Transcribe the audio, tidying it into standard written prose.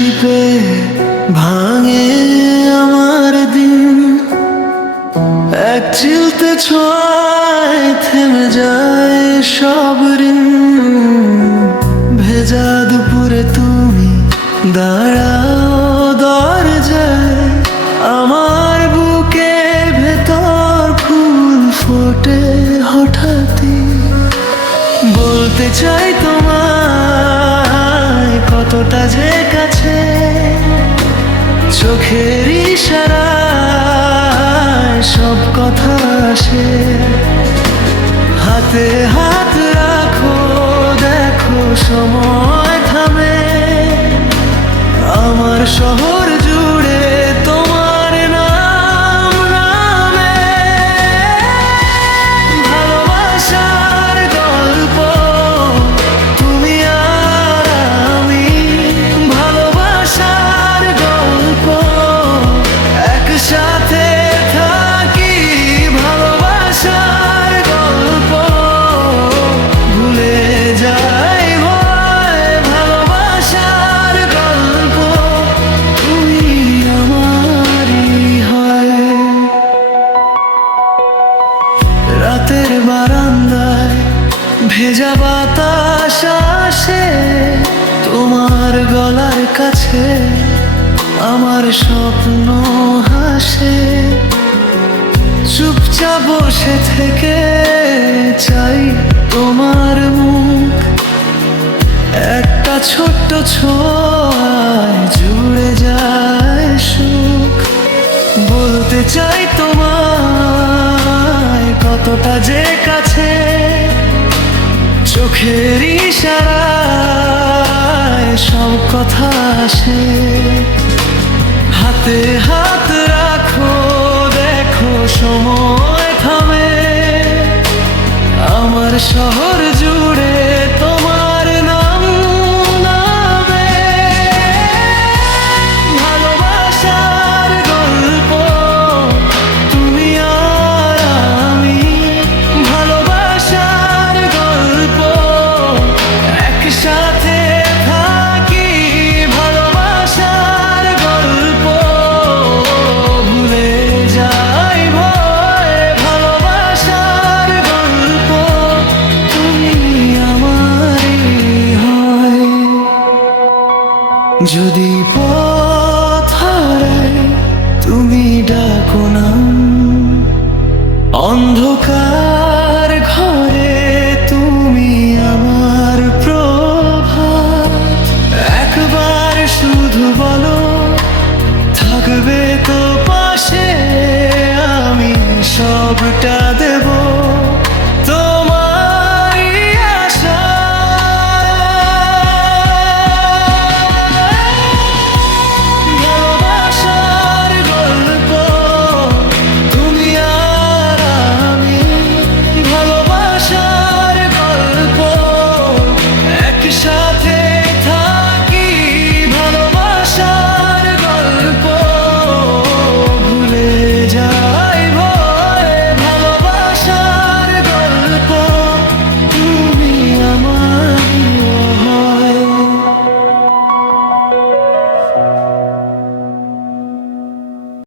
হাসিতে ভাঙে আমার দিন, এক চিলতে ছোঁয়ায় থেমে যায় সব ঋণ। ভেজা দুপুরে তুমি দাঁড়াও দরজায়, আমার বুকে ভেতর ফুল ফোটে হঠাৎই। বলতে চাই তোমায় কতটা যে কাছে, চোখের ইশারায় সব কথা আসে। হাতে হাত রাখো, দেখো সময় থামে, আমার শহর জুড়ে তোমার নাম নামে। ভালোবাসার গল্প তুমি আর আমি, ভালোবাসার গল্প একসাথে থাকি। ভালোবাসার গল্প ভুলে যাই ভয়, ভালোবাসার গল্প তুমি আমারই হয়। রাতের বারান্দায় ভেজা বাতাস আসে, তোমার গলার কাছে আমার স্বপ্ন হাসে। চুপচাপ বসে থেকে চাই তোমার মুখ, একটা ছোট্ট ছোঁয়ায় জুড়ে যায় সুখ। বলতে চাই তোমায় কতটা যে কাছে, চোখের ইশারায় সব কথা আসে। হাতে হাত রাখো, দেখো সময় থামে, আমার শহর জুড়ে তোমার নাম নামে। ভালোবাসার গল্প তুমি আর আমি, ভালোবাসার গল্প একসাথে থাকি। ভালোবাসার গল্প ভুলে যাই ভয়, ভালোবাসার গল্প তুমি আমারই হয়। যদি পথ হারাই তুমি ডাকো নাম, অন্ধকার ঘরে তুমি আমার প্রভাত। একবার শুধু বলো থাকবে তো পাশে, আমি সবটা দেব।